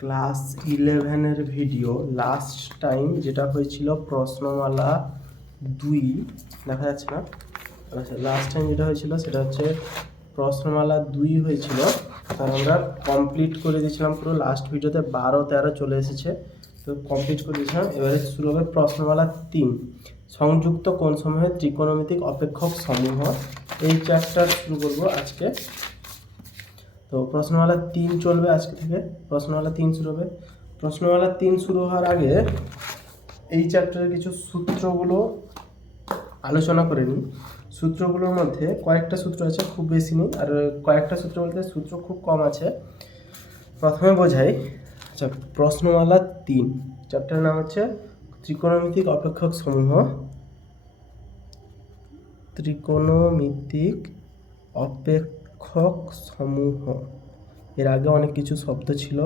Class 11-এর video last time যেটা হয়েছিল প্রশ্নমালা 2 দেখা যাচ্ছে না। আচ্ছা, লাস্ট টাইম যেটা হয়েছিল সেটা হচ্ছে প্রশ্নমালা 2 হয়েছিল, তার আমরা কমপ্লিট করে দিয়েছিলাম পুরো। লাস্ট ভিডিওতে 12-13 চলে এসেছে, তো কমপ্লিট করে দিয়েছিলাম। এবারে শুরু হবে প্রশ্নমালা 3, সংযুক্ত কোণসমূহের ত্রিকোণমিতিক অপেক্ষক সমূহ। এই চ্যাপ্টার শুরু করব আজকে। তো প্রশ্নমালা 3 চলবে আজকে থেকে, প্রশ্নমালা 3 শুরু হবে। প্রশ্নমালা 3 শুরু হওয়ার আগে এই চ্যাপ্টারের কিছু সূত্রগুলো আলোচনা করে নিই। সূত্রগুলোর মধ্যে কয়েকটা সূত্র আছে, খুব বেশি নেই, আর কয়েকটা সূত্র বলতে সূত্র খুব কম আছে। প্রথমে বোঝাই। আচ্ছা, প্রশ্নমালা 3 চ্যাপ্টারের নাম হচ্ছে ত্রিকোণমিতিক অপেক্ষক সমূহ। ত্রিকোণমিতিক অপেক্ষক সমূহ, এর আগে অনেক কিছু শব্দ ছিল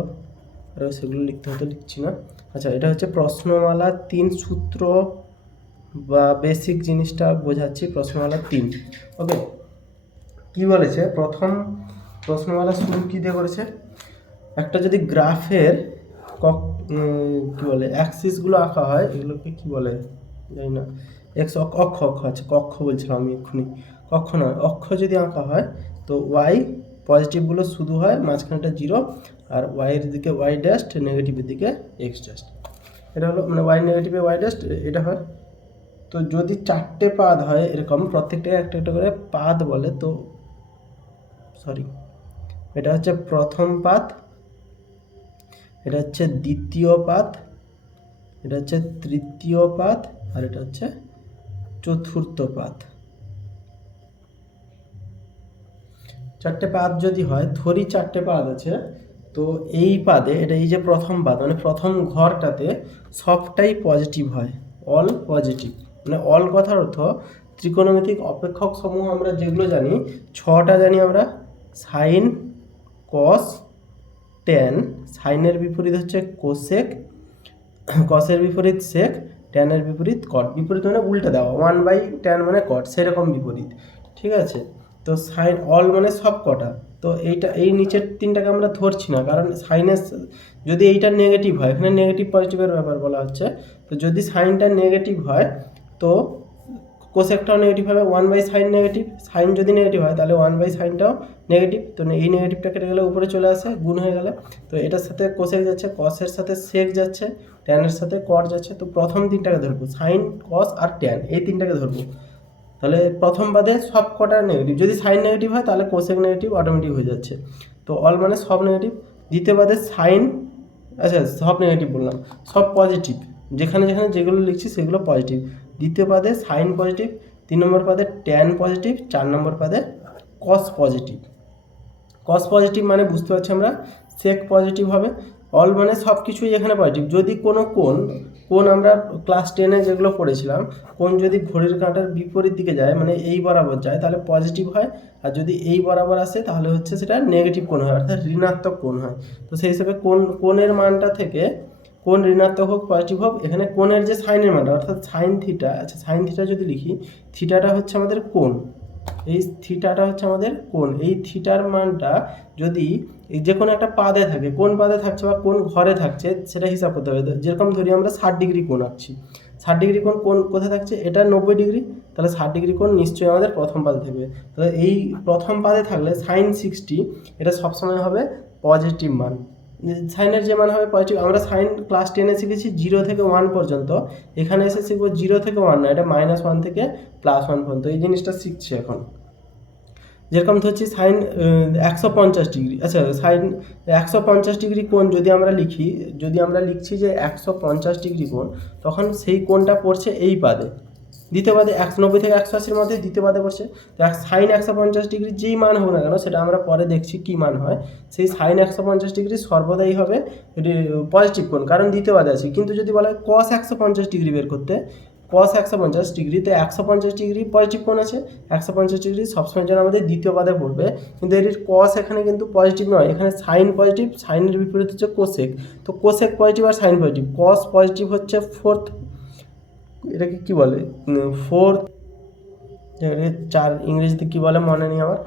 আর সেগুলো লিখতে হতে লিখছি না। আচ্ছা, এটা হচ্ছে প্রশ্নমালা 3 সূত্র বা বেসিক জিনিসটা বোঝাচ্ছি। প্রশ্নমালা 3, ওকে। কি বলেছে প্রথম প্রশ্নমালা শুরু কী দিয়ে করেছে? একটা যদি গ্রাফের কি বলে অ্যাক্সিসগুলো আঁকা হয়, এগুলোকে কি বলে জানি না, অক্ষ আছে, কক্ষ বলছিলাম আমি এক্ষুনি, কক্ষ নয়, অক্ষ যদি আঁকা হয় তো ওয়াই পজিটিভগুলো শুধু হয়, মাঝখানটা 0, আর ওয়াইয়ের দিকে ওয়াই ড্যাশ, নেগেটিভের দিকে এক্স ড্যাশ। এটা হলো মানে ওয়াই নেগেটিভে ওয়াই ড্যাশ, এটা হয়। তো যদি 4টে পাদ হয় এরকম, প্রত্যেকটা একটা একটা করে পাদ বলে, তো সরি, এটা হচ্ছে প্রথম পাদ, এটা হচ্ছে দ্বিতীয় পাদ, এটা হচ্ছে তৃতীয় পাদ, আর এটা হচ্ছে চতুর্থ পাদ। 4টে পাদ যদি হয়, ধরি 4টে পাদ আছে, তো এই পাদে এটা এই যে প্রথম পাদ মানে প্রথম ঘরটাতে সবটাই পজিটিভ হয়, অল পজিটিভ। মানে অল কথার অর্থ ত্রিকোণমিতিক অপেক্ষক সমূহ আমরা যেগুলো জানি, 6টা জানি আমরা। সাইন, কস, ট্যান, সাইনের বিপরীত হচ্ছে কোসেক, কসের বিপরীত সেক, ট্যানের বিপরীত কট। বিপরীত মানে উল্টে দেওয়া, 1/tan মানে কট, সেরকম বিপরীত, ঠিক আছে। তো সাইন অল মানে সব কটা। তো এই নিচের 3টাকে আমরা ধরছি না, কারণ সাইনের যদি এইটা নেগেটিভ হয়, এখানে নেগেটিভ পজিটিভের ব্যাপার বলা হচ্ছে, তো যদি সাইনটা নেগেটিভ হয় তো কোসেকটাও নেগেটিভ হবে, 1/sin নেগেটিভ। সাইন যদি নেগেটিভ হয় তাহলে 1/sinটাও নেগেটিভ। তো এই নেগেটিভটা কেটে গেলে উপরে চলে আসে, গুণ হয়ে গেলে। তো এটার সাথে কোসেক যাচ্ছে, কসের সাথে সেক যাচ্ছে, ট্যানের সাথে কট যাচ্ছে। তো প্রথম 3টাকে ধরবো, সাইন, কস আর ট্যান, এই 3টাকে ধরবো। তাহলে প্রথম বাদে সব কটা নেগেটিভ। যদি সাইন নেগেটিভ হয় তাহলে কোসেক নেগেটিভ অটোমেটিক হয়ে যাচ্ছে। তো অল মানে সব নেগেটিভ। দ্বিতীয় বাদে সাইন, আচ্ছা সব নেগেটিভ বললাম, সব পজিটিভ, যেখানে যেখানে যেগুলো লিখছি সেগুলো পজিটিভ। দ্বিতীয় পাদে সাইন পজিটিভ, 3 নম্বর পাদে ট্যান পজিটিভ, 4 নম্বর পাদে কস পজিটিভ। কস পজিটিভ মানে বুঝতে পারছি আমরা, সেক পজিটিভ হবে। অল মানে সব কিছুই এখানে পজিটিভ। যদি কোনো কোণ আমরা ক্লাস 10-এ যেগুলো পড়েছিলাম, কোণ যদি ঘড়ির কাঁটার বিপরীত দিকে যায়, মানে এই বরাবর যায়, তাহলে পজিটিভ হয়। আর যদি এই বরাবর আসে তাহলে হচ্ছে সেটা নেগেটিভ কোণ হয়, অর্থাৎ ঋণাত্মক কোণ হয়। তো সেই হিসেবে কোণের মানটা থেকে কোণ ঋণাত্মক হোক পজিটিভ হোক, এখানে কোণের যে সাইনের মানটা অর্থাৎ সাইন থিটা, আচ্ছা সাইন থিটা যদি লিখি, থিটাটা হচ্ছে আমাদের কোণ, এই থিটাটা হচ্ছে আমাদের কোণ। এই থিটার মানটা যদি এই যে কোনো একটা পাদে থাকে, কোন পাদে থাকছে বা কোন ঘরে থাকছে সেটা হিসাব করতে হবে। যেরকম ধরি আমরা 60 ডিগ্রি কোণ আঁকছি, 60 ডিগ্রি কোণ কোথায় থাকছে, এটা 90 ডিগ্রি, তাহলে 60 ডিগ্রি কোণ নিশ্চয়ই আমাদের প্রথম পাদে থাকবে। তাহলে এই প্রথম পাদে থাকলে সাইন 60, এটা সবসময় হবে পজিটিভ মান। সাইনের যে মান হবে পজিটিভ। আমরা সাইন ক্লাস 10-এ শিখেছি 0 থেকে 1 পর্যন্ত, এখানে এসে শিখবো 0 থেকে 1 না, এটা -1 থেকে +1 পর্যন্ত, এই জিনিসটা শিখছি এখন। যেরকম ধরছি সাইন 150 ডিগ্রি, আচ্ছা সাইন 150 ডিগ্রি কোণ যদি আমরা লিখি, যদি আমরা লিখছি যে 150 ডিগ্রি কোণ, তখন সেই কোণটা পড়ছে এই পাদে, দ্বিতীয় পাদে 190 থেকে 180-র মধ্যে দ্বিতীয় পাদে পড়ছে। তো সাইন 150 ডিগ্রি যেই মান হোক না কেন, সেটা আমরা পরে দেখছি কী মান হয়, সেই সাইন 150 ডিগ্রি সর্বদাই হবে পজিটিভ কোণ, কারণ দ্বিতীয় পাদে আছে। কিন্তু যদি বলা হয় কস 150 ডিগ্রি বের করতে, কস 150 ডিগ্রিতে 150 ডিগ্রি পজিটিভ কোণ আছে, 150 ডিগ্রি সবসময় যেন আমাদের দ্বিতীয় পাদে পড়বে। কিন্তু এর কস এখানে কিন্তু পজিটিভ নয়, এখানে সাইন পজিটিভ, সাইনের বিপরীত হচ্ছে কোসেক। তো কোসেক পজিটিভ আর সাইন পজিটিভ, কস পজিটিভ হচ্ছে ফোর্থ, এটাকে কী বলে, ফোর্থ, 4 ইংরেজিতে কী বলে মনে নেই আমার,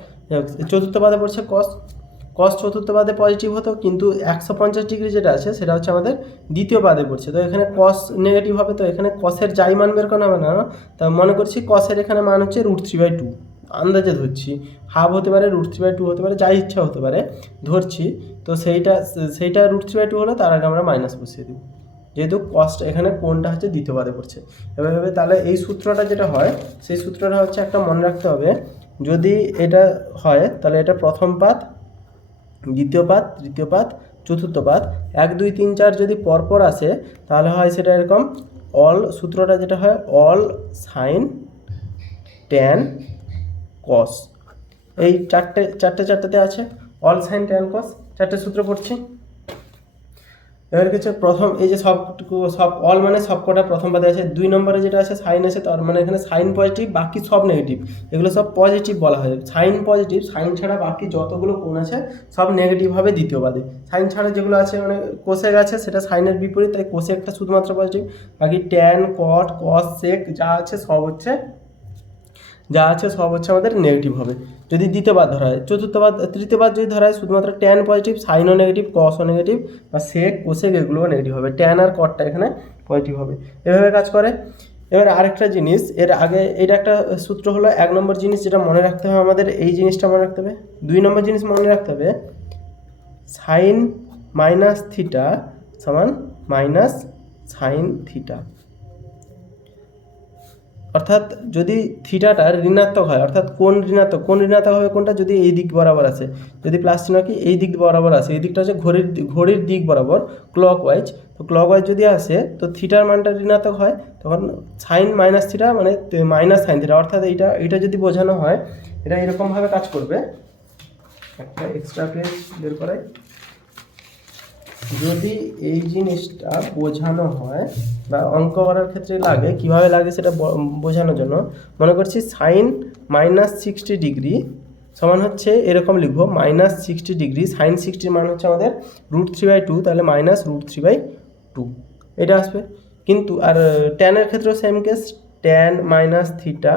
চতুর্থ পাদে পড়ছে কস। কস চতুর্থ পাদে পজিটিভ হতো, কিন্তু 150 ডিগ্রি যেটা আছে সেটা হচ্ছে আমাদের দ্বিতীয় পাদে পড়ছে, তো এখানে কস নেগেটিভ হবে, তো এখানে কসের যাই মান বের করা হবে না, তা মনে করছি কসের এখানে মান হচ্ছে √3/2, আন্দাজে ধরছি, হাফ হতে পারে, √3/2 হতে পারে, যাই ইচ্ছা হতে পারে ধরছি, তো সেইটা √3/2 হলে তার আগে আমরা মাইনাস বসিয়ে দেবো, যেহেতু কসটা এখানে কোনটা হচ্ছে দ্বিতীয় পাদে পড়ছে। এভাবে তাহলে এই সূত্রটা যেটা হয় সেই সূত্রটা হচ্ছে একটা মনে রাখতে হবে, যদি এটা হয় তাহলে এটা প্রথম পাদ, দ্বিতীয় পাদ, তৃতীয় পাদ, চতুর্থ পাদ, 1 2 3 4 যদি পরপর আসে তাহলে হয় সেটা এরকম, অল সূত্রটা যেটা হয় অল সাইন ট্যান কস, এই চারটেতে আছে অল সাইন ট্যান কস, চারটে সূত্র পড়ছি। এবার কিছু প্রথম এই যে সব অল মানে সব কটা প্রথম পাদে আছে, 2 নম্বরে যেটা আছে সাইন আছে, তার মানে এখানে সাইন পজিটিভ, বাকি সব নেগেটিভ, এগুলো সব পজিটিভ বলা হয়, সাইন পজিটিভ, সাইন ছাড়া বাকি যতগুলো কোণ আছে সব নেগেটিভ হবে দ্বিতীয় পাদে, সাইন ছাড়া যেগুলো আছে মানে কোসেক আছে সেটা সাইনের বিপরীত, তাই কোসেকটা শুধুমাত্র পজিটিভ, বাকি ট্যান কট কস সেক যা আছে সব হচ্ছে আমাদের নেগেটিভ হবে যদি দ্বিতীয় পাদ ধরা হয়। তৃতীয় পাদ যদি ধরা হয় শুধুমাত্র ট্যান পজিটিভ, সাইনও নেগেটিভ, কসও নেগেটিভ, বা সেক কোসেক এগুলোও নেগেটিভ হবে, ট্যান আর কটটা এখানে পজিটিভ হবে, এভাবে কাজ করে। এবার আরেকটা জিনিস, এর আগে এটা একটা সূত্র হলো, 1 নম্বর জিনিস যেটা মনে রাখতে হবে আমাদের, এই জিনিসটা মনে রাখতে হবে। 2 নম্বর জিনিস মনে রাখতে হবে, সাইন মাইনাস থিটা সমান মাইনাস সাইন থিটা, অর্থাৎ যদি থিটাটা ঋণাত্মক হয়, অর্থাৎ কোন ঋণাত্মক হবে কোনটা, যদি এই দিক বরাবর আসে, যদি প্লাস চিহ্ন কি এই দিক বরাবর আসে, এই দিকটা হচ্ছে ঘড়ির দিক বরাবর ক্লকওয়াইজ, তো ক্লকওয়াইজ যদি আসে তো থিটার মানটা ঋণাত্মক হয়, তখন সাইন মাইনাস থিটা মানে মাইনাস সাইন থিটা, অর্থাৎ এইটা যদি বোঝানো হয় এটা এরকমভাবে কাজ করবে, একটা এক্সট্রা পেজ বের করাই, যদি এই জিনিসটা বোঝানো হয় বা অঙ্ক করার ক্ষেত্রে লাগে, কিভাবে লাগে সেটা বোঝানোর জন্য মনে করছি সাইন -60 ডিগ্রি সমান হচ্ছে এরকম লিখবো, -60 ডিগ্রি, সাইন 60 মান হচ্ছে আমাদের √3/2, তাহলে -√3/2 এটা আসবে। কিন্তু আর ট্যানের ক্ষেত্রেও same case, tan minus theta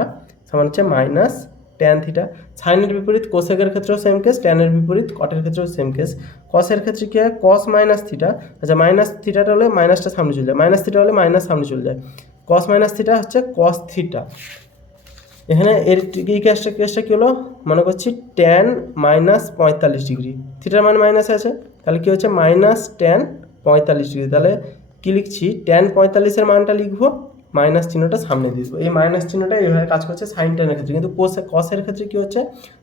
সমান হচ্ছে মাইনাস ট্যান থিটা, সাইনের বিপরীত কোসেকের ক্ষেত্রেও সেম কেস, ট্যানের বিপরীত কটের ক্ষেত্রেও সেম কেস। কসের ক্ষেত্রে কী হয়, কস মাইনাস থিটা, আচ্ছা মাইনাস থিটাটা হলে মাইনাসটা সামনে চলে যায়, মাইনাস থিটা হলে মাইনাস সামনে চলে যায়, কস মাইনাস থিটা হচ্ছে কস থিটা। এখানে এর এই কেসটা কী হলো, মনে করছি ট্যান -45 ডিগ্রি, থিটার মান মাইনাস আছে, তাহলে কী হচ্ছে মাইনাস ট্যান 45 ডিগ্রি, তাহলে কী লিখছি, ট্যান 45-এর মানটা লিখবো, মাইনাস চিহ্নটা সামনে দিয়ে দেবো, এই মাইনাস চিহ্নটা এইভাবে কাজ করছে সাইন ট্যানের ক্ষেত্রে, কিন্তু কসের ক্ষেত্রে কী হচ্ছে,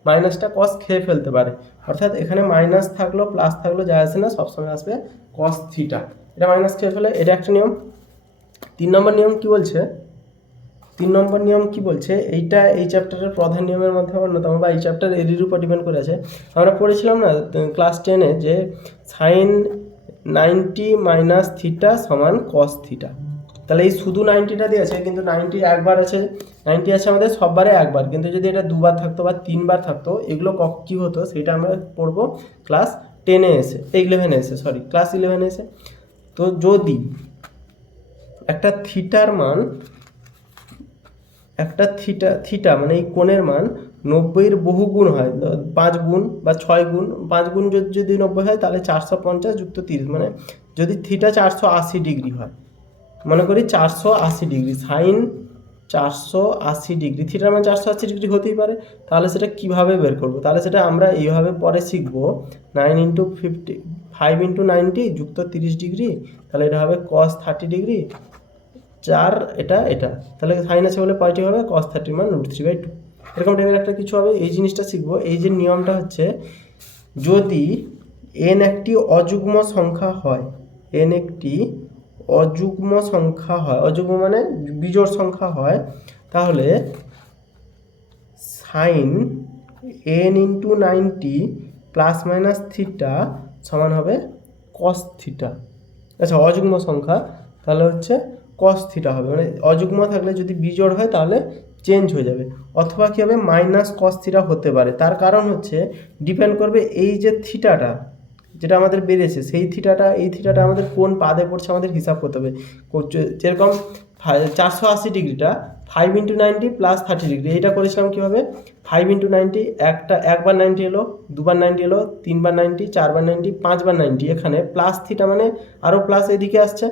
মাইনাসটা কস খেয়ে ফেলতে পারে, অর্থাৎ এখানে মাইনাস থাকলো প্লাস থাকলো যা আসে না, সবসময় আসবে কস থিটা, এটা মাইনাস খেয়ে ফেলে, এটা একটা নিয়ম। 3 নম্বর নিয়ম কি বলছে, 3 নম্বর নিয়ম কি বলছে, এইটা এই চ্যাপ্টারের প্রধান নিয়মের মধ্যে অন্যতম, বা এই চ্যাপ্টার এর উপর ডিপেন্ড করে আছে। আমরা পড়েছিলাম না ক্লাস 10-এ যে সাইন 90 মাইনাস থিটা সমান কস থিটা, তাহলে এই শুধু 90টা দিয়েছে, কিন্তু 90 একবার আছে, 90 আছে আমাদের সববারে একবার, কিন্তু যদি এটা 2বার থাকতো বা 3বার থাকতো, এগুলো কী হতো সেটা আমরা পড়বো ক্লাস 10-এ এসে, 11-এ এসে, ক্লাস 11-এ এসে। তো যদি একটা থিটার মান, একটা থিটা মানে এই কোণের মান 90-এর বহু গুণ হয়, 5 গুণ বা 6 গুণ, 5 গুণ যদি 90 হয় তাহলে 450 যুক্ত 30, মানে যদি থিটা 480 ডিগ্রি হয়, মনে করি 480 ডিগ্রি, সাইন 480 ডিগ্রি, থিটার মান 480 ডিগ্রি হতেই পারে, তাহলে সেটা কিভাবে বের করবো, তাহলে সেটা আমরা এইভাবে পরে শিখবো, 5 × 90 যুক্ত 30 ডিগ্রি, তাহলে এটা হবে cos 30 ডিগ্রি, 4 এটা, তাহলে সাইন আছে বলে পজিটিভ হবে, cos 30 মান √3/2, এরকম টাইপের একটা কিছু হবে, এই জিনিসটা শিখবো। এই যে নিয়মটা হচ্ছে, যদি n একটি অযুগ্ম সংখ্যা হয়, n একটি অযুগ্ম সংখ্যা হয়, অযুগ্ম মানে বিজোড় সংখ্যা হয়, তাহলে sine n × 90 plus minus theta সমান হবে কস থিটা। আচ্ছা অযুগ্ম সংখ্যা তাহলে হচ্ছে কস থিটা হবে, মানে অযুগ্ম থাকলে যদি বিজোড় হয় তাহলে চেঞ্জ হয়ে যাবে, অথবা কী হবে মাইনাস কস থিটা হতে পারে, তার কারণ হচ্ছে ডিপেন্ড করবে এই যে থিটাটা যেটা আমাদের বেরিয়েছে, সেই এই থিটাটা আমাদের কোন পাদে পড়ছে আমাদের হিসাব করতে হবে, যেরকম 480 ডিগ্রিটা 5 × 90 প্লাস 30°। এইটা করেছিলাম কীভাবে, 5 × 90 একবার 90 এলো, দুবার 90 এলো, তিনবার 90, চারবার 90, পাঁচবার 90, এখানে প্লাস থিটা মানে আরও প্লাস এদিকে আসছে।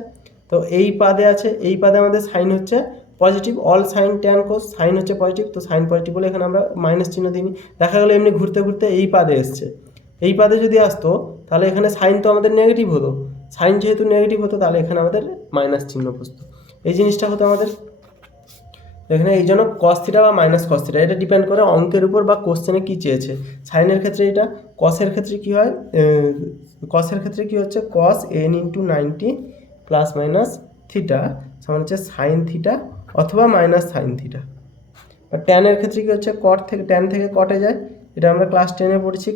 তো এই পাদে আছে, এই পাদে আমাদের সাইন হচ্ছে positive, all sine tan cos, sine হচ্ছে পজিটিভ, তো সাইন পজিটিভ বলে এখানে আমরা মাইনাস চিহ্ন দিইনি। দেখা গেলো এমনি ঘুরতে ঘুরতে এই পাদে এসছে, এই পাদে যদি আসতো তাহলে এখানে সাইন তো আমাদের নেগেটিভ হতো, সাইন যেহেতু নেগেটিভ হতো তাহলে এখানে আমাদের মাইনাস চিহ্ন বসতো, এই জিনিসটা হতো আমাদের। এখানে এই জন্য কস থিটা বা মাইনাস কস থিটা, এটা ডিপেন্ড করে অঙ্কের উপর বা কোশ্চেনে কী চেয়েছে। সাইনের ক্ষেত্রে এটা, কসের ক্ষেত্রে কী হয়, কসের ক্ষেত্রে কী হচ্ছে, কস n × 90 প্লাস মাইনাস থিটা সমান হচ্ছে সাইন থিটা অথবা মাইনাস সাইন থিটা। আর ট্যানের ক্ষেত্রে কী হচ্ছে, কট থেকে ট্যান থেকে কটে যায়, এটা আমরা ক্লাস 10-এ পড়েছি,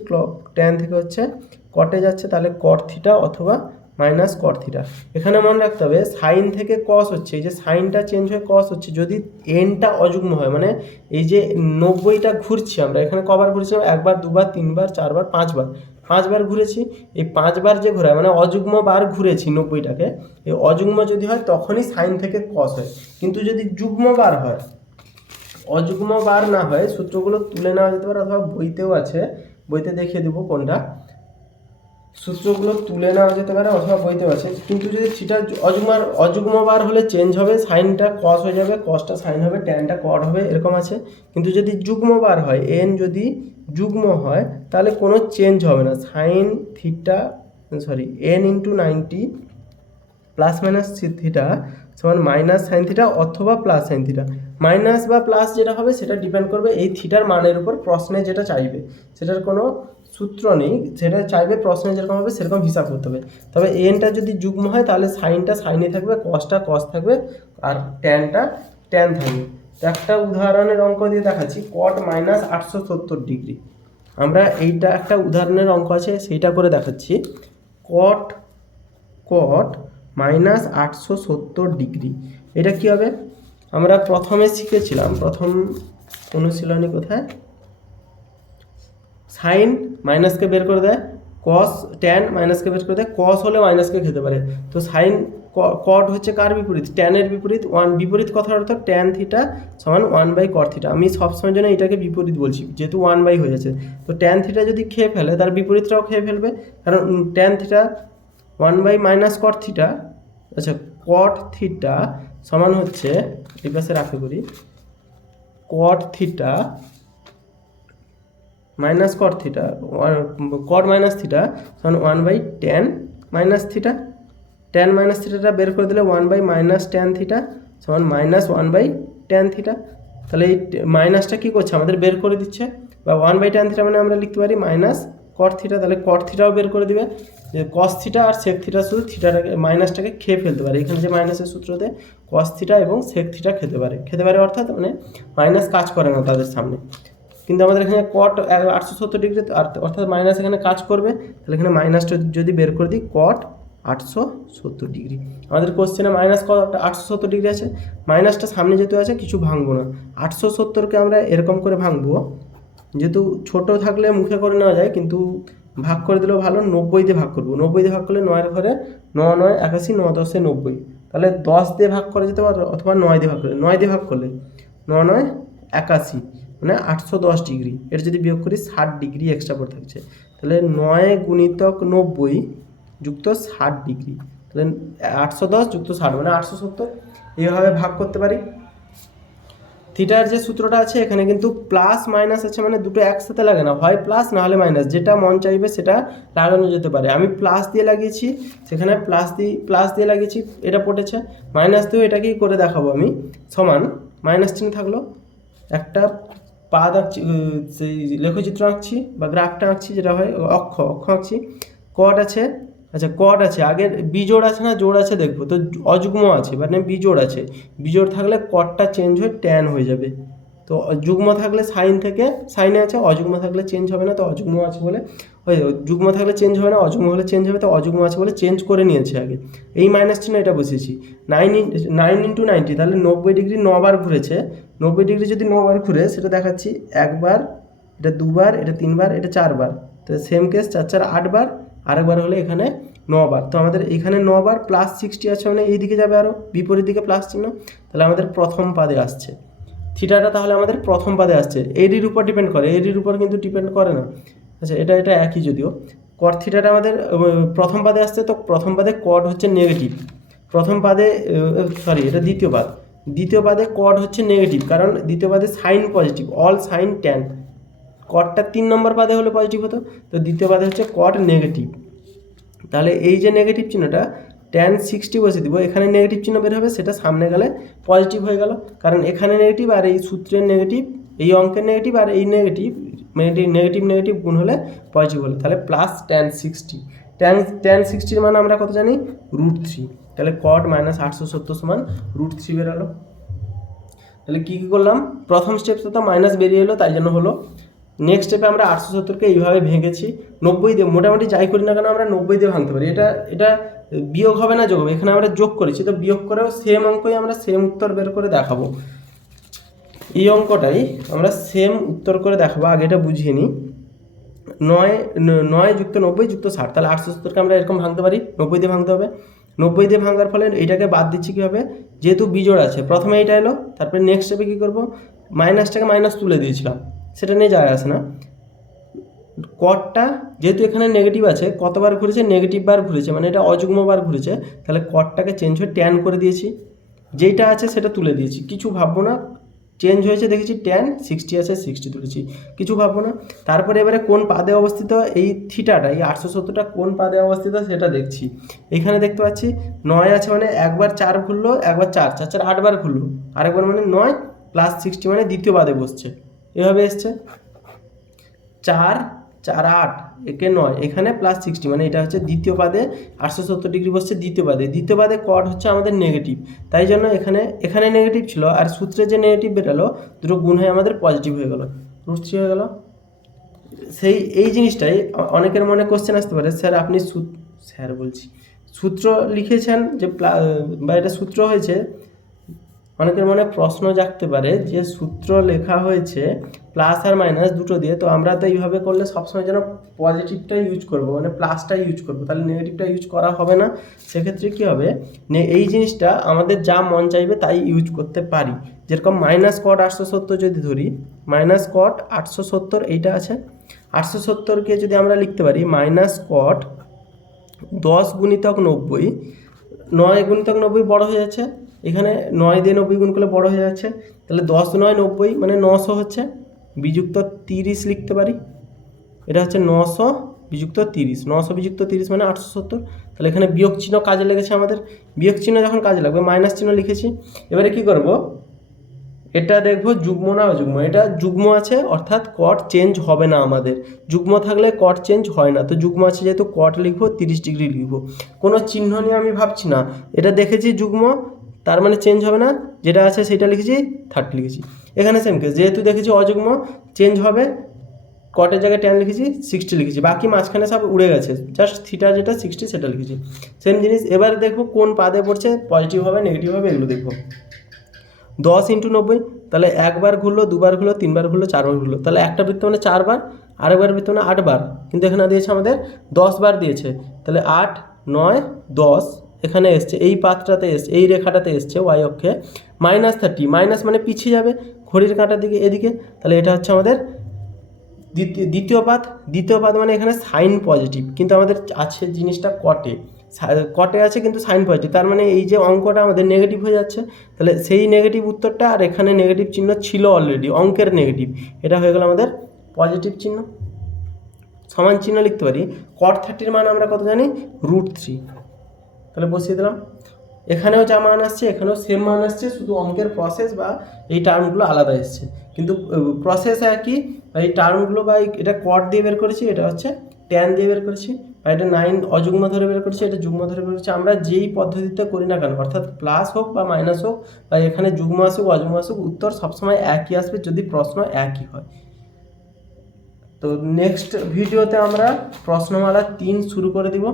ট্যান থেকে হচ্ছে কটে যাচ্ছে, তাহলে কট থিটা অথবা মাইনাস কট থিটা। এখানে মনে রাখতে হবে সাইন থেকে কস হচ্ছে, এই যে সাইনটা চেঞ্জ হয়ে কস হচ্ছে যদি এনটা অযুগ্ম হয়, মানে এই যে 90টা ঘুরছি আমরা, এখানে কবার ঘুরছিলাম, একবার, দুবার, তিনবার, চারবার, পাঁচবার ঘুরেছি। এই 5বার যে ঘোরায় মানে অযুগ্ম বার ঘুরেছি 90টাকে, এই অযুগ্ম যদি হয় তখনই সাইন থেকে কস হয়। কিন্তু যদি যুগ্ম বার হয়, অযুগ্ম বার না হয়, সূত্রগুলো তুলে নেওয়া যেতে পারে অথবা বইতেও আছে, বইতে দেখিয়ে দেবো কোনটা, সূত্রগুলো তুলে নেওয়া যেতে পারে অথবা বইতেও আছে। কিন্তু যদি থিটা অযুগ্ম বার হলে চেঞ্জ হবে, সাইনটা কস হয়ে যাবে, কসটা সাইন হবে, ট্যানটা কট হবে, এরকম আছে। কিন্তু যদি যুগ্ম বার হয়, এন যদি যুগ্ম হয় তাহলে কোনো চেঞ্জ হবে না, sine theta n × 90 plus minus theta সমান মাইনাস সাইন থিটা অথবা প্লাস সাইন থিটা। মাইনাস বা প্লাস যেটা হবে সেটা ডিপেন্ড করবে এই থিটার মানের উপর, প্রশ্নে যেটা চাইবে সেটার কোনো সূত্র নেই, সেটা চাইবে প্রশ্নে যেরকম হবে সেরকম হিসাব করতে হবে। তবে এনটা যদি যুগ্ম হয় তাহলে সাইনটা সাইনে থাকবে, কসটা কস থাকবে, আর ট্যানটা ট্যান থাকবে। তো একটা উদাহরণের অঙ্ক দিয়ে দেখাচ্ছি, কট মাইনাস 870°। আমরা এইটা একটা উদাহরণের অঙ্ক আছে সেইটা করে দেখাচ্ছি, কট মাইনাস 870°। এটা কী হবে, আমরা প্রথমে শিখেছিলাম, প্রথম অনুশীলনী কোথায়, সাইন মাইনাসকে বের করে দেয়, কস ট্যান মাইনাসকে বের করে দেয়, কস হলে মাইনাসকে খেতে পারে। তো সাইন কট হচ্ছে কার বিপরীত, ট্যানের বিপরীত, বিপরীত কথার অর্থ ট্যান থিটা সমান 1/cot থিটা। আমি সবসময়ের জন্য এটাকে বিপরীত বলছি যেহেতু 1/, হয়ে যাচ্ছে। তো ট্যান থিটা যদি খেয়ে ফেলে তার বিপরীতটাও খেয়ে ফেলবে, কারণ ট্যান থিটা 1/- cot থিটা। আচ্ছা, কট থিটা সমান হচ্ছে, এই পাশে রাখতে করি, cot theta minus cot theta, cot minus theta সমান 1/tan minus theta. Tan minus থিটাটা বের করে দিলে 1/- tan থিটা সমান -1/tan থিটা। তাহলে এই মাইনাসটা কী করছে, আমাদের বের করে দিচ্ছে, বা 1/tan থিটা মানে আমরা লিখতে পারি মাইনাস কট থিটা, তাহলে কট থিটাও বের করে দিবে। যে কস থিটা আর সেক থিটা শুধু থিটাটাকে মাইনাসটাকে খেয়ে ফেলতে পারে, এখানে যে মাইনাসের সূত্রতে কস থিটা এবং সেক থিটা খেতে পারে অর্থাৎ মানে মাইনাস কাজ করে না তাদের সামনে। কিন্তু আমাদের এখানে কট 870°, অর্থাৎ মাইনাস এখানে কাজ করবে, তাহলে এখানে মাইনাসটা যদি বের করে দিই, কট 870°। আমাদের কোশ্চেনে মাইনাস কত 870° আছে, মাইনাসটা সামনে যেহেতু আছে কিছু ভাঙবো না, 870কে আমরা এরকম করে ভাঙবো, যেহেতু ছোট থাকলে মুখে করে নেওয়া যায় কিন্তু ভাগ করে দিলেও ভালো, 90 দিয়ে ভাগ করবো, 90 দিয়ে ভাগ করলে 9-এর ঘরে 9 × 9 = 81, 9 × 10 = 90, তাহলে 10 দিয়ে ভাগ করা যেতে পারে অথবা 9 দিয়ে ভাগ করলে, 9 দিয়ে ভাগ করলে 9 × 9 = 81 মানে 810°। এর যদি বিয়োগ করি 60° এক্সট্রা পড়ে থাকছে, তাহলে 9 × 90 যুক্ত 60°, তাহলে 810 যুক্ত 60 মানে 870, এইভাবে ভাগ করতে পারি। থিটার যে সূত্রটা আছে এখানে কিন্তু প্লাস মাইনাস আছে, মানে দুটো একসাথে লাগে না, হয় প্লাস না হলে মাইনাস, যেটা মন চাইবে সেটা লাগানো যেতে পারে। আমি প্লাস দিয়ে লাগিয়েছি, সেখানে প্লাস দিয়ে লাগিয়েছি, এটা পড়েছে, মাইনাস দিয়েও এটাকেই করে দেখাবো আমি, সমান মাইনাস চিহ্ন থাকলো, একটা পাদ আঁকছি, সেই লেখচিত্র আঁকছি বা গ্রাফটা আঁকছি, যেটা হয় অক্ষ আঁকছি, কট আছে, আচ্ছা কট আছে, আগের বিজোড় আছে না জোড় আছে দেখবো, তো অযুগ্ম আছে মানে বিজোড় আছে, বিজোড় থাকলে কটটা চেঞ্জ হয়ে ট্যান হয়ে যাবে, তো যুগ্ম থাকলে সাইন থেকে সাইনে আছে, অযুগ্ম থাকলে চেঞ্জ হবে না, তো অযুগ্ম আছে বলে যুগ্ম থাকলে চেঞ্জ হবে না, অযুগ্ম হলে চেঞ্জ হবে, তো অযুগ্ম আছে বলে চেঞ্জ করে নিয়েছে আগে, এই মাইনাস চিহ্ন এটা বসিয়েছি। 9 × 90 তাহলে 90° 9বার ঘুরেছে, 90° যদি 9বার ঘুরে সেটা দেখাচ্ছি, একবার, এটা দুবার, এটা তিনবার, এটা চারবার, তো সেম কেস 4 4 8বার, আরেকবার হলে এখানে 9বার। তো আমাদের এখানে 9বার প্লাস 60 আছে মানে এই দিকে যাবে আরও বিপরীত দিকে প্লাস চিহ্ন, তাহলে আমাদের প্রথম পাদে আসছে। থিটাটা তাহলে আমাদের প্রথম পাদে আসছে, এডির উপর ডিপেন্ড করে, এডির উপর কিন্তু ডিপেন্ড করে না। আচ্ছা এটা একই, যদিও কট থিটাটা আমাদের প্রথম পাদে আসছে, তো প্রথম পাদে কট হচ্ছে নেগেটিভ, প্রথম পাদে সরি এটা দ্বিতীয় পাদ, দ্বিতীয় পাদে কট হচ্ছে নেগেটিভ, কারণ দ্বিতীয় পাদে sine positive, all sine tan, কটটা 3 নম্বর পাদে হলে পজিটিভ হতো, তো দ্বিতীয় পাদে হচ্ছে কট নেগেটিভ। তাহলে এই যে নেগেটিভ চিহ্নটা tan 60 বসে দিব, এখানে নেগেটিভ চিহ্ন বের হবে, সেটা সামনে গেলে পজিটিভ হয়ে গেল, কারণ এখানে নেগেটিভ আর এই সূত্রের নেগেটিভ, এই অঙ্কের নেগেটিভ আর এই নেগেটিভ, নেগেটিভ নেগেটিভ গুণ হলে পজিটিভ হলো, তাহলে প্লাস tan 60, tan 60 মান আমরা কত জানি, √3, তাহলে cot মাইনাস 870 সমান √3 বেরোলো। তাহলে কী কী করলাম, প্রথম স্টেপসে তো মাইনাস বেরিয়ে এলো, তাই জন্য হলো। নেক্সট স্টেপে আমরা 870কে এইভাবে ভেঙেছি 90 দিয়ে, মোটামুটি যাই করি না কেন আমরা 90 দিয়ে ভাঙতে পারি, এটা বিয়োগ হবে না যোগ হবে, এখানে আমরা যোগ করেছি, তো বিয়োগ করেও সেম অঙ্কই আমরা সেম উত্তর বের করে দেখাবো, এই অঙ্কটাই আমরা সেম উত্তর করে দেখাবো। আগে এটা বুঝিয়ে নিই, 9 যুক্ত 90 যুক্ত 60, তাহলে 870কে আমরা এরকম ভাঙতে পারি, 90 দিয়ে ভাঙতে হবে, 90 দিয়ে ভাঙার ফলে এইটাকে বাদ দিচ্ছি কী হবে, যেহেতু বিজোড় আছে, প্রথমে এইটা এলো, তারপরে নেক্সট স্টেপে কী করবো, মাইনাসটাকে মাইনাস তুলে দিয়েছিলাম, সেটা নিয়ে যায় আসে না। কটটা যেহেতু এখানে নেগেটিভ আছে, কতবার ঘুরেছে, নেগেটিভ বার ঘুরেছে, মানে এটা অযুগ্ম বার ঘুরেছে, তাহলে কটটাকে চেঞ্জ হয়ে ট্যান করে দিয়েছি, যেইটা আছে সেটা তুলে দিয়েছি, কিছু ভাববো না, চেঞ্জ হয়েছে দেখেছি, tan 60 আছে 60 তুলেছি, কিছু ভাববো না। তারপরে এবারে কোন পাদে অবস্থিত এই থিটাটা, এই 870টা কোন পাদে অবস্থিত সেটা দেখছি। এখানে দেখতে পাচ্ছি 9 আছে, মানে একবার 4 ঘুরলো, একবার 4 4 4 8 বার ঘুরলো, আরেকবার মানে 9 প্লাস 60 মানে দ্বিতীয় পাদে বসছে, এভাবে এসছে 4 4 8 একে 9, এখানে প্লাস 60 মানে এটা হচ্ছে দ্বিতীয় পাদে 870 ডিগ্রি বসছে দ্বিতীয় পাদে, দ্বিতীয় পাদে কট হচ্ছে আমাদের নেগেটিভ, তাই জন্য এখানে নেগেটিভ ছিল, আর সূত্রে যে নেগেটিভ বেরোলো দুটো গুণ হয়ে আমাদের পজিটিভ হয়ে গেল, √3 হয়ে গেল। সেই এই জিনিসটাই অনেকের মনে কোশ্চেন আসতে পারে, স্যার আপনি সূত্র লিখেছেন যে বা এটা সূত্র হয়েছে, অনেকের মনে প্রশ্ন জাগতে পারে যে সূত্র লেখা হয়েছে প্লাস আর মাইনাস দুটো দিয়ে, তো আমরা তো এইভাবে করলে সবসময় যেন পজিটিভটাই ইউজ করব, মানে প্লাসটাই ইউজ করব, তাহলে নেগেটিভটা ইউজ করা হবে না। সেক্ষেত্রে কী হবে, এই জিনিসটা আমাদের যা মন চাইবে তাই ইউজ করতে পারি। যেরকম মাইনাস কট 870 যদি ধরি, মাইনাস কট 870 এইটা আছে, 870কে যদি আমরা লিখতে পারি মাইনাস কট 10 গুণিতক 90, 9 গুণিতক 90 বড় হয়ে যাচ্ছে, এখানে 9 দিয়ে 90 গুণ করলে বড় হয়ে যাচ্ছে, তাহলে 10 9 90 মানে 900 হচ্ছে, বিযুক্ত 30 লিখতে পারি, এটা হচ্ছে 900 বিযুক্ত 30, 900 বিযুক্ত 30 মানে 870, তাহলে এখানে বিয়োগ চিহ্ন কাজে লেগেছে আমাদের, বিয়োগ চিহ্ন যখন কাজে লাগবে মাইনাস চিহ্ন লিখেছি। এবারে কি করব, এটা দেখবো যুগ্ম না অযুগ্ম, এটা যুগ্ম আছে অর্থাৎ কট চেঞ্জ হবে না আমাদের, যুগ্ম থাকলে কট চেঞ্জ হয় না, তো যুগ্ম আছে যেহেতু কট লিখবো 30 ডিগ্রি লিখবো, কোনো চিহ্ন নিয়ে আমি ভাবছি না, এটা দেখেছি যুগ্ম তার মানে চেঞ্জ হবে না, যেটা আছে সেটা লিখেছি 30 লিখেছি। এখানে সেম কেস, যেহেতু দেখেছি অযুগ্ম চেঞ্জ হবে, কটের জায়গায় tan লিখেছি 60 লিখেছি, বাকি মাঝখানে সব উড়ে গেছে, জাস্ট থিটা যেটা 60 সেটা লিখেছি, সেম জিনিস। এবার দেখবো কোন পাদে পড়ছে, পজিটিভ হবে নেগেটিভ হবে এগুলো দেখবো। 10 × 90, তাহলে একবার ঘুরলো, দুবার ঘুরলো, তিনবার ঘুরলো, চারবার ঘুরলো, তাহলে একটা বৃত্ত মানে 4 বার, আরেকবার বৃত্ত মানে 8 বার, কিন্তু এখানে দিয়েছে আমাদের 10 বার দিয়েছে, তাহলে 8 9 10 এখানে এসছে, এই পাতটাতে এসছে, এই রেখাটাতে এসছে ওয়াই অক্ষে, -30, মাইনাস মানে পিছিয়ে যাবে ঘড়ির কাঁটার দিকে এদিকে, তাহলে এটা হচ্ছে আমাদের দ্বিতীয় পাদ মানে এখানে সাইন পজিটিভ, কিন্তু আমাদের আছে জিনিসটা কটে আছে কিন্তু সাইন পজিটিভ, তার মানে এই যে অঙ্কটা আমাদের নেগেটিভ হয়ে যাচ্ছে, তাহলে সেই নেগেটিভ উত্তরটা, আর এখানে নেগেটিভ চিহ্ন ছিল অলরেডি অঙ্কের নেগেটিভ, এটা হয়ে গেল আমাদের পজিটিভ চিহ্ন, সমান চিহ্ন লিখতে পারি। cot 30 মান আমরা কত জানি, √3, তাহলে বসিয়ে দিলাম, এখানেও যা মান আসছে এখানেও সেম মান আসছে, শুধু অঙ্কের প্রসেস বা এই টার্মগুলো আলাদা এসছে, কিন্তু প্রসেস একই, এই টার্মগুলো বা এটা কট দিয়ে বের করেছি, এটা হচ্ছে ট্যান দিয়ে বের করেছি, বা এটা 9 অযুগ্ম ধরে বের করেছি, এটা যুগ্ম ধরে বের করেছি। আমরা যেই পদ্ধতিতে করি না কেন, অর্থাৎ প্লাস হোক বা মাইনাস হোক বা এখানে যুগ্ম আসুক অযুগ্ম আসুক, উত্তর সবসময় একই আসবে যদি প্রশ্ন একই হয়। তো নেক্সট ভিডিওতে আমরা প্রশ্নমালা 3 শুরু করে দিব।